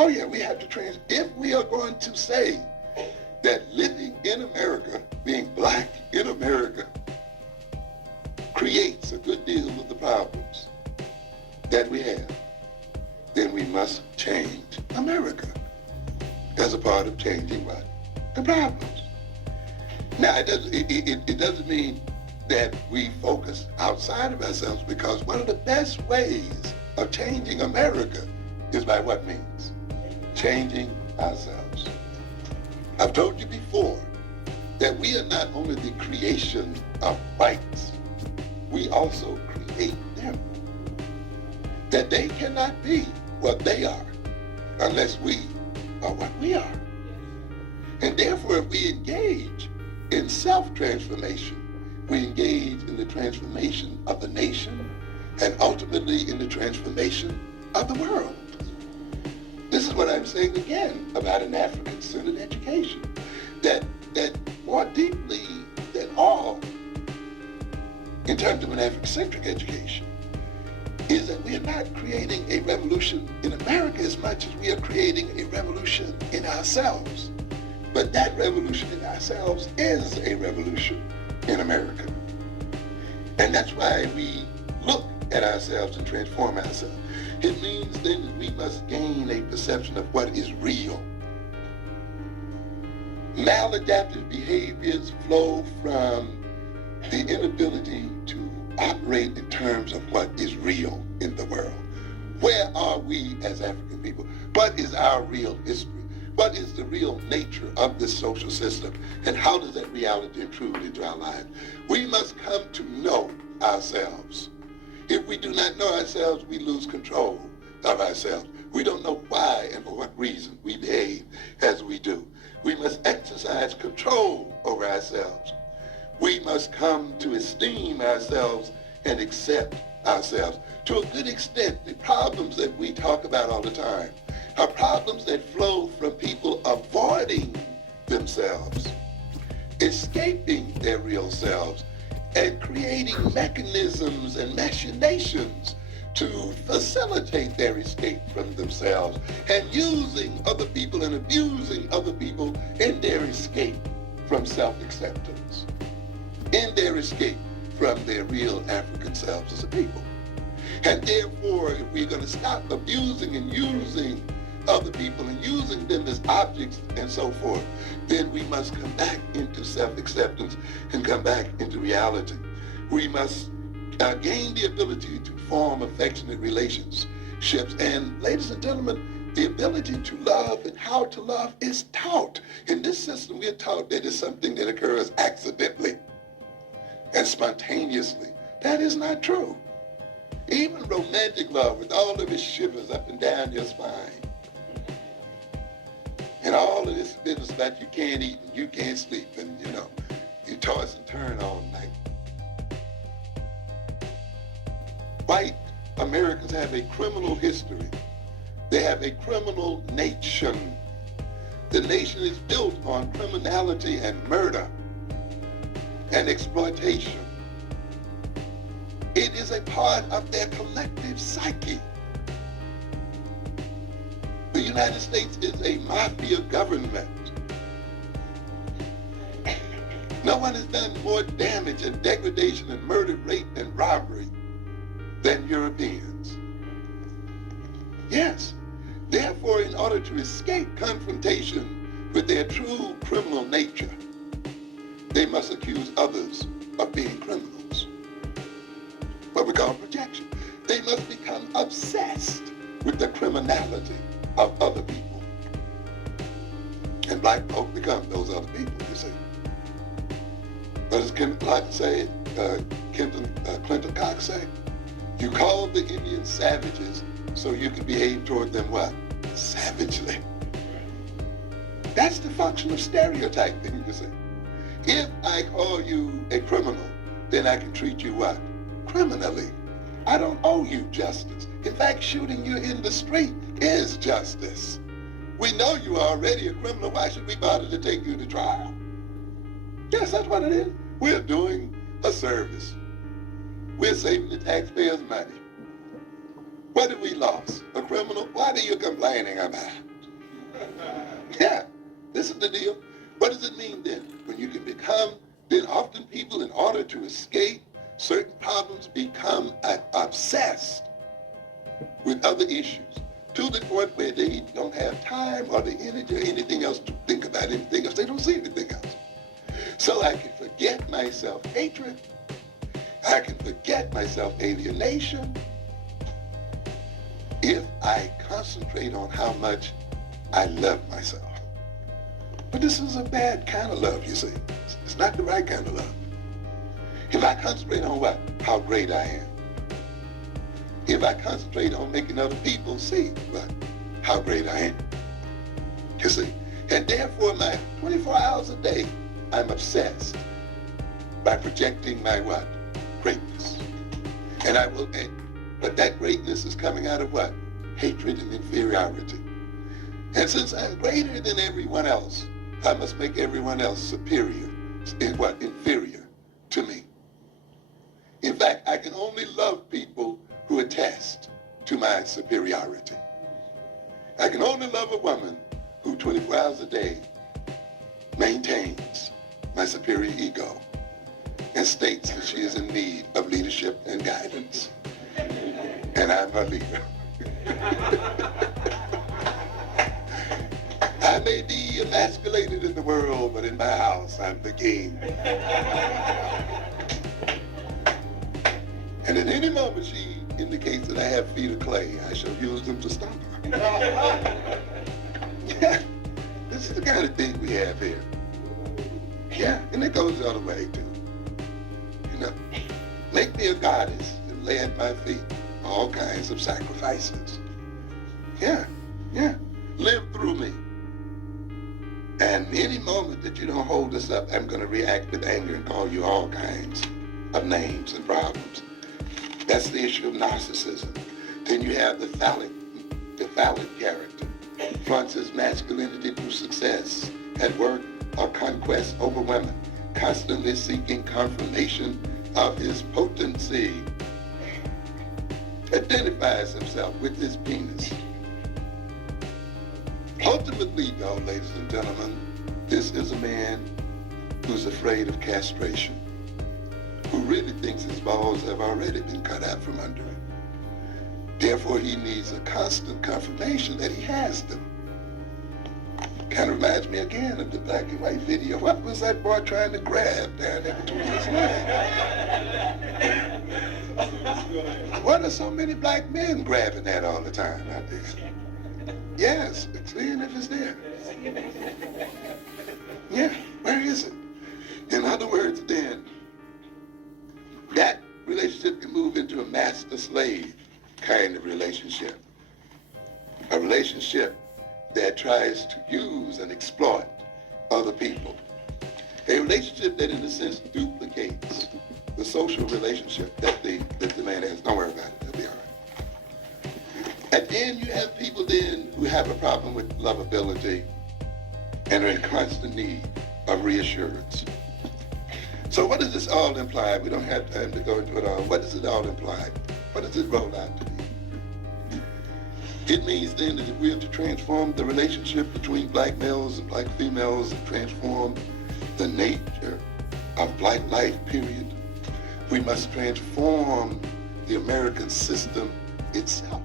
Oh yeah, we have to trans. If we are going to say that living in America, being black in America, creates a good deal of the problems that we have, then we must change America as a part of changing what? The problems. Now, it doesn't mean that we focus outside of ourselves, because one of the best ways of changing America is by what means? Changing ourselves. I've told you before that we are not only the creation of whites, we also create them. That they cannot be what they are unless we are what we are. And therefore, if we engage in self-transformation, we engage in the transformation of the nation and ultimately in the transformation of the world. This is what I'm saying again about an African-centered education. That more deeply than all, in terms of an African-centric education, is that we are not creating a revolution in America as much as we are creating a revolution in ourselves. But that revolution in ourselves is a revolution in America. And that's why we look at ourselves and transform ourselves. It means then that we must gain a perception of what is real. Maladaptive behaviors flow from the inability to operate in terms of what is real in the world. Where are we as African people? What is our real history? What is the real nature of this social system? And how does that reality intrude into our lives? We must come to know ourselves. If we do not know ourselves, we lose control of ourselves. We don't know why and for what reason we behave as we do. We must exercise control over ourselves. We must come to esteem ourselves and accept ourselves. To a good extent, the problems that we talk about all the time are problems that flow from people avoiding themselves, escaping their real selves, and creating mechanisms and machinations to facilitate their escape from themselves, and using other people and abusing other people in their escape from self-acceptance, in their escape from their real African selves as a people. And therefore, if we're going to stop abusing and using other people and using them as objects and so forth, then we must come back into self-acceptance and come back into reality. We must gain the ability to form affectionate relationships. And ladies and gentlemen, the ability to love and how to love is taught. In this system, we are taught that it's something that occurs accidentally and spontaneously. That is not true. Even romantic love, with all of its shivers up and down your spine, and all of this business about you can't eat and you can't sleep, and you toss and turn all night. White Americans have a criminal history. They have a criminal nation. The nation is built on criminality and murder and exploitation. It is a part of their collective psyche. The United States is a mafia government. No one has done more damage and degradation and murder, rape, and robbery than Europeans. Yes. Therefore, in order to escape confrontation with their true criminal nature, they must accuse others of being criminals. What we call projection. They must become obsessed with the criminality of other people. And black folk become those other people, you see. But as Clinton Cox say, you call the Indians savages so you can behave toward them what? Savagely. That's the function of stereotyping, you see. If I call you a criminal, then I can treat you what? Criminally. I don't owe you justice. In fact, shooting you in the street is justice. We know you are already a criminal. Why should we bother to take you to trial? Yes, that's what it is. We're doing a service. We're saving the taxpayers' money. What have we lost? A criminal? What are you complaining about? Yeah, this is the deal. What does it mean then? When you can become, then often people, in order to escape certain problems, become obsessed with other issues to the point where they don't have time or the energy or anything else to think about anything else. They don't see anything else. So I can forget my self-hatred. I can forget my self-alienation if I concentrate on how much I love myself. But this is a bad kind of love, you see. It's not the right kind of love. If I concentrate on what? How great I am. If I concentrate on making other people see what? How great I am. You see? And therefore, my 24 hours a day, I'm obsessed by projecting my what? Greatness. And but that greatness is coming out of what? Hatred and inferiority. And since I'm greater than everyone else, I must make everyone else superior, inferior to me. In fact, I can only love people who attest to my superiority. I can only love a woman who 24 hours a day maintains my superior ego and states that she is in need of leadership and guidance. And I'm her leader. I may be emasculated in the world, but in my house, I'm the king. And at any moment she indicates that I have feet of clay, I shall use them to stomp her. Yeah, this is the kind of thing we have here. Yeah, and it goes the other way too. You know, make me a goddess and lay at my feet all kinds of sacrifices. Yeah, live through me. And any moment that you don't hold this up, I'm going to react with anger and call you all kinds of names and problems. That's the issue of narcissism. Then you have the phallic character. Flaunts his masculinity through success at work or conquest over women, constantly seeking confirmation of his potency. Identifies himself with his penis. Ultimately, though, ladies and gentlemen, this is a man who's afraid of castration, who really thinks his balls have already been cut out from under him. Therefore, he needs a constant confirmation that he has them. Kind of reminds me again of the black and white video. What was that boy trying to grab down there between his legs? What are so many black men grabbing that all the time out there? Yes, seeing if it's there. Yeah, where is it? In other words, then, that relationship can move into a master-slave kind of relationship. A relationship that tries to use and exploit other people. A relationship that, in a sense, duplicates the social relationship that the man has. Don't worry about it, it'll be all right. And then you have people then who have a problem with lovability and are in constant need of reassurance. So what does this all imply? We don't have time to go into it all. What does it all imply? What does it roll out to be? It means then that if we are to transform the relationship between black males and black females and transform the nature of black life, period, we must transform the American system itself.